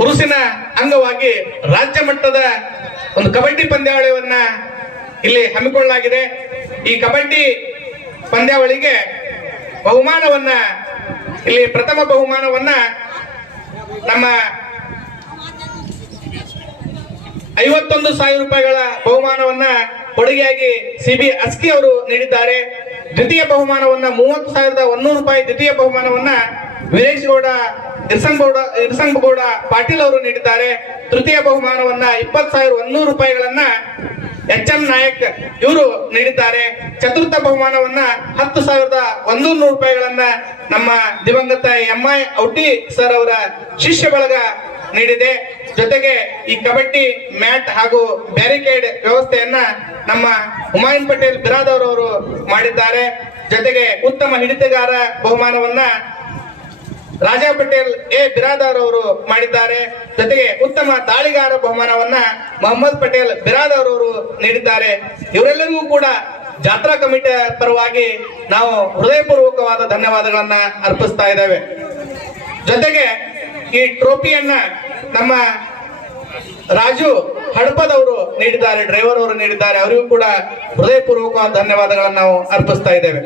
ಉರುಸಿನ ಅಂಗವಾಗಿ ರಾಜ್ಯ ಮಟ್ಟದ ಒಂದು ಕಬಡ್ಡಿ ಪಂದ್ಯಾವಳಿಯನ್ನ ಇಲ್ಲಿ ಹಮ್ಮಿಕೊಳ್ಳಲಾಗಿದೆ. ಈ ಕಬಡ್ಡಿ ಪಂದ್ಯಾವಳಿಗೆ ಬಹುಮಾನವನ್ನ ಇಲ್ಲಿ ಪ್ರಥಮ ಬಹುಮಾನವನ್ನ ನಮ್ಮ 51,000 ರೂಪಾಯಿಗಳ ಬಹುಮಾನವನ್ನ ಕೊಡುಗೆಯಾಗಿ ಸಿಬಿ ಅಸ್ಕಿ ಅವರು ನೀಡಿದ್ದಾರೆ. ದ್ವಿತೀಯ ಬಹುಮಾನವನ್ನ 30,100 ರೂಪಾಯಿ ದ್ವಿತೀಯ ಬಹುಮಾನವನ್ನ ವೀರೇಶ್ ಗೌಡ ಇರ್ಸಂಗೌಡ ಪಾಟೀಲ್ ಅವರು ನೀಡಿದ್ದಾರೆ. ತೃತೀಯ ಬಹುಮಾನವನ್ನ 20,100 ರೂಪಾಯಿಗಳನ್ನ HM ನಾಯಕ್ ಇವರು ನೀಡಿದ್ದಾರೆ. ಚತುರ್ಥ ಬಹುಮಾನವನ್ನ 10,100 ರೂಪಾಯಿಗಳನ್ನ ನಮ್ಮ ದಿವಂಗತ MI ಔಟಿ ಸರ್ ಅವರ ಶಿಷ್ಯ ಬಳಗ ನೀಡಿದೆ. ಜೊತೆಗೆ ಈ ಕಬಡ್ಡಿ ಮ್ಯಾಟ್ ಹಾಗೂ ಬ್ಯಾರಿಕೇಡ್ ವ್ಯವಸ್ಥೆಯನ್ನ ನಮ್ಮ ಹುಮಾಯೂನ್ ಪಟೇಲ್ ಬಿರಾದರ್ ಅವರು ಮಾಡಿದ್ದಾರೆ. ಜೊತೆಗೆ ಉತ್ತಮ ಹಿಡಿತಗಾರ ಬಹುಮಾನವನ್ನ ರಾಜಾ ಪಟೇಲ್ ಬಿರಾದರ್ ಅವರು ಮಾಡಿದ್ದಾರೆ. ಜೊತೆಗೆ ಉತ್ತಮ ದಾಳಿಗಾರ ಬಹುಮಾನವನ್ನ ಮೊಹಮ್ಮದ್ ಪಟೇಲ್ ಬಿರಾದರ್ ಅವರು ನೀಡಿದ್ದಾರೆ. ಇವರೆಲ್ಲರಿಗೂ ಕೂಡ ಜಾತ್ರಾ ಕಮಿಟಿ ಪರವಾಗಿ ನಾವು ಹೃದಯಪೂರ್ವಕವಾದ ಧನ್ಯವಾದಗಳನ್ನ ಅರ್ಪಿಸ್ತಾ ಇದ್ದೇವೆ. ಜೊತೆಗೆ ಈ ಟ್ರೋಫಿಯನ್ನ ನಮ್ಮ ರಾಜು ಹಡಪದವರು ನೀಡಿದ್ದಾರೆ, ಡ್ರೈವರ್ ಅವರು ನೀಡಿದ್ದಾರೆ. ಅವರಿಗೂ ಕೂಡ ಹೃದಯಪೂರ್ವಕವಾದ ಧನ್ಯವಾದಗಳನ್ನು ನಾವು ಅರ್ಪಿಸ್ತಾ ಇದ್ದೇವೆ.